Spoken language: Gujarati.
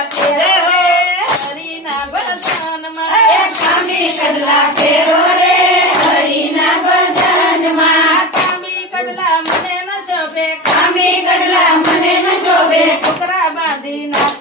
કડલા ફેરે રે હરિના ભજનમાં કામી કડલા ફેરો રે હરિના ભજનમાં કામી કડલા મને ન શોભે કામી કડલા મને ન શોભે છોકરા બાંધી ના